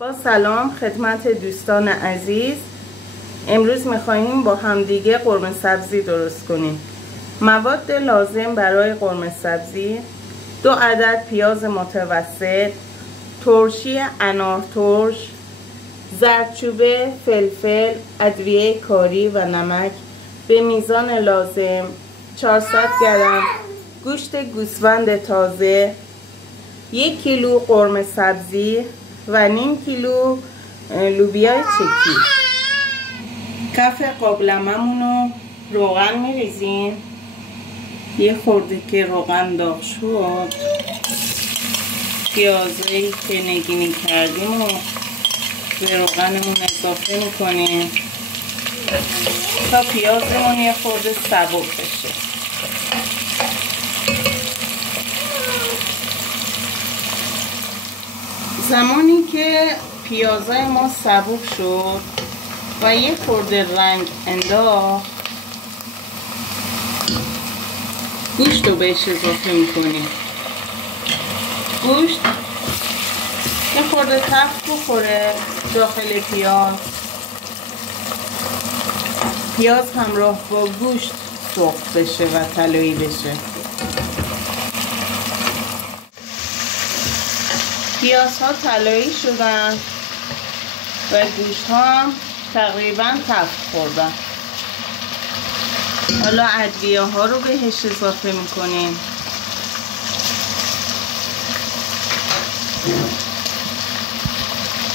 با سلام خدمت دوستان عزیز. امروز میخواهیم با همدیگه قرمه سبزی درست کنیم. مواد لازم برای قرمه سبزی: 2 عدد پیاز متوسط، ترشی انار ترش، زردچوبه، فلفل، ادویه کاری و نمک به میزان لازم، 400 گرم گوشت گوسفند تازه، 1 کیلو قرمه سبزی و نیم کیلو لوبیا چکی. کف قابلمه‌مون رو روغن میریزیم. یه خورده که روغن داغ شد، پیازایی که نگینی کردیم و به روغنمون اضافه میکنیم تا پیازمون یه خورده سبک بشه. زمانی که پیازای ما سبک شد و یه خورده رنگ انداخت، گوشت رو بهش اضافه میکنیم. گوشت یه خورده تفت بخوره داخل پیاز همراه با گوشت سرخ بشه و طلایی بشه. پیازها طلایی شدن و گوشت ها هم تقریبا تفت خوردن. حالا ادویه ها رو بهش اضافه میکنیم.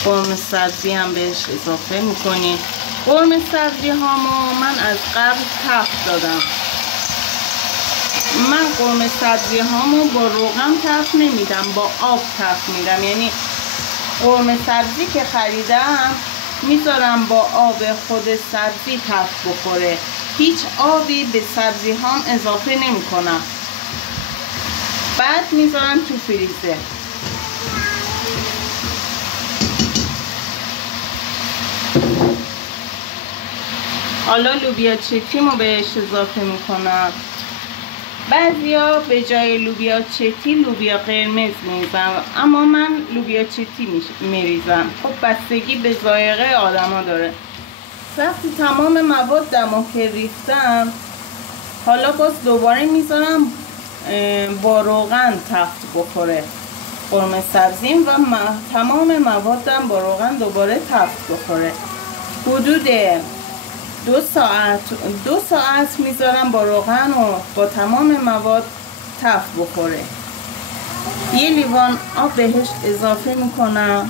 قرمه سبزی هم بهش اضافه میکنیم. قرمه سبزی هامو من از قبل تفت دادم. من قرمه سبزی هامو با روغن تفت نمیدم، با آب تفت میدم. یعنی قرمه سبزی که خریدم میذارم با آب خود سبزی تفت بخوره. هیچ آبی به سبزی هام اضافه نمی کنم. بعد میذارم تو فریزر. حالا لوبیا چتیمو بهش اضافه میکنم. بعضیا به جای لوبیا چتی لوبیا قرمز میریزم، اما من لوبیا چتی میریزم. خب بستگی به ذائقه آدما داره. وقتی تمام موادمو که ریختم، حالا باز دوباره میذارم با روغن تفت بخوره قرمه سبزیم و تمام موادم با روغن دوباره تفت بخوره. حدود 2 ساعت میذارم با روغن و با تمام مواد تفت بخوره. یه لیوان آب بهش اضافه میکنم.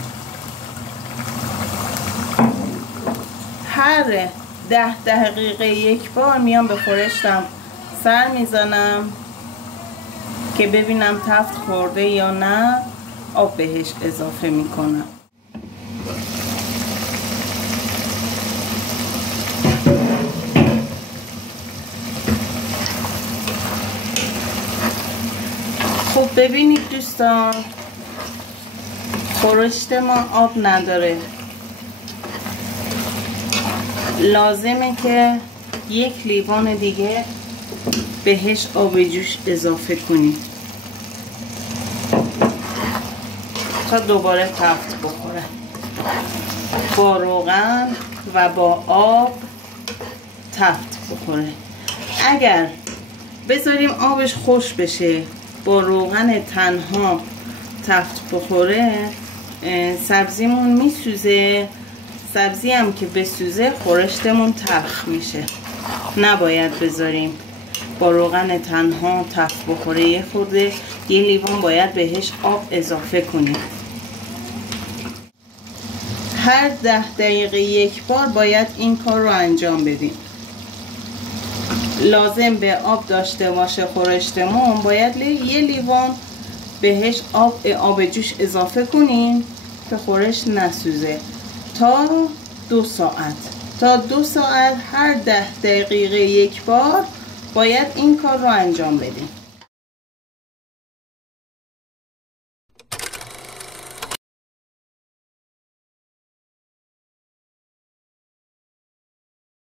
هر 10 دقیقه یک بار میام به خورشتم سر میزنم که ببینم تفت خورده یا نه. آب بهش اضافه میکنم. خب ببینید دوستان، خورشت ما آب نداره. لازمه که 1 لیوان دیگه بهش آب جوش اضافه کنیم تا دوباره تفت بخوره. با روغن و با آب تفت بخوره. اگر بذاریم آبش خوش بشه، با روغن تنها تفت بخوره، سبزیمون میسوزه. سبزی هم که بسوزه خورشتمون تلخ میشه. نباید بذاریم با روغن تنها تفت بخوره. یه خورده، 1 لیوان باید بهش آب اضافه کنیم. هر 10 دقیقه یک بار باید این کار رو انجام بدیم. لازم به آب داشته باشه خورشتمون. باید 1 لیوان بهش آب جوش اضافه کنیم که خورشت نسوزه تا 2 ساعت. تا 2 ساعت هر 10 دقیقه یک بار باید این کار رو انجام بدیم.